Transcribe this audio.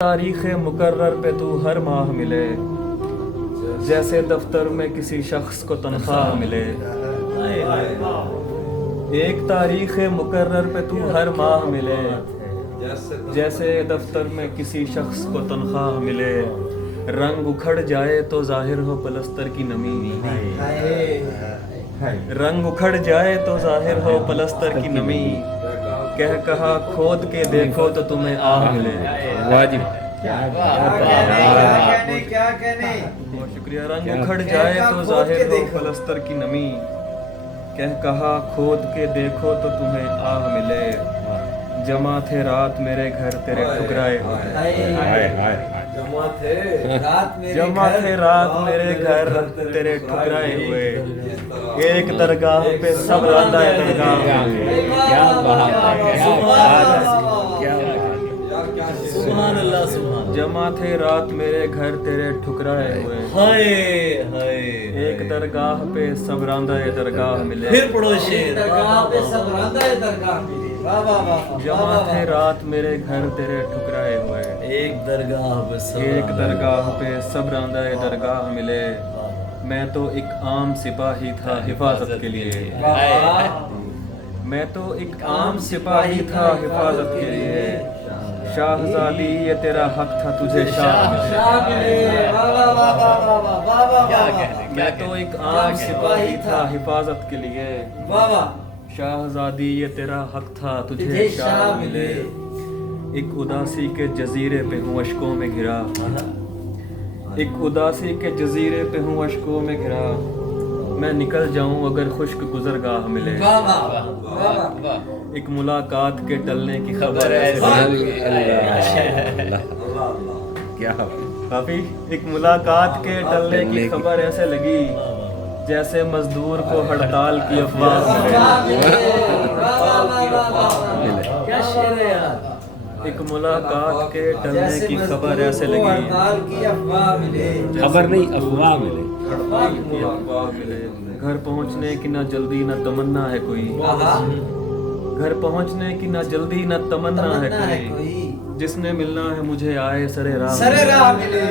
تاریخ مقرر پہ تو ہر ماہ ملے، جیسے دفتر میں کسی شخص کو تنخواہ ملے۔ ایک تاریخ مقرر پہ تو ہر ماہ ملے، جیسے دفتر میں کسی شخص کو تنخواہ ملے۔ رنگ اکھڑ جائے تو ظاہر ہو پلستر کی نمی، رنگ اکھڑ جائے تو ظاہر ہو پلستر کی نمی۔ کہا کھود کے دیکھو تو تمہیں آہ ملے۔ واجب بہت شکریہ۔ رنگ اکھڑ جائے تو ظاہر ہو پلستر کی نمی، کہا کھود کے دیکھو تو تمہیں آہ ملے۔ جمع تھے رات میرے گھر تیرے ٹھکرائے ہوئے، جمع تھے رات میرے گھر تیرے ٹھکرائے ہوئے۔ ایک درگاہ پہ سب راندہ درگاہ ہوئے۔ کیا بات ہے، سبحان اللہ سبحان۔ جمع تھے رات میرے گھر تیرے ٹھکرائے ہوئے۔ ہائے ہائے، ایک درگاہ پہ سب راندہ درگاہ ملے۔ پھر پڑھو شعر۔ درگاہ پہ سب راندہ درگاہ ملے۔ واہ واہ واہ۔ جمع تھے رات میرے گھر تیرے ٹھکرائے ہوئے۔ ایک درگاہ پہ سب ایک درگاہ پہ سب راندہ درگاہ ملے۔ میں تو ایک عام سپاہی تھا حفاظت کے لیے، میں تو ایک عام سپاہی تھا حفاظت کے لیے۔ شاہزادی یہ تیرا حق تھا تجھے شاہ ملے۔ میں تو ایک عام سپاہی تھا حفاظت کے لیے۔ شاہزادی یہ تیرا حق تھا تجھے شاہ ملے۔ ایک اداسی کے جزیرے پہ ہوں اشکوں میں گھرا، ایک اداسی کے جزیرے پہ ہوں اشکوں میں گھرا۔ میں نکل جاؤں اگر خشک گزرگاہ ملے۔ ایک ملاقات کے ٹلنے کی خبر کیا کافی۔ ایک ملاقات کے ٹلنے کی خبر ایسے لگی جیسے مزدور کو ہڑتال کی افواہ کیا شعر ہے یار۔ ایک ملاقات کے ٹلنے کی خبر ایسے لگی، خبر نہیں افواہ ملے۔ کی افواہ ملے۔ گھر پہنچنے کی نہ جلدی نہ تمنا ہے کوئی، گھر پہنچنے کی نہ جلدی نہ تمنا ہے کوئی۔ جس نے ملنا ہے مجھے آئے سرے راہ ملے۔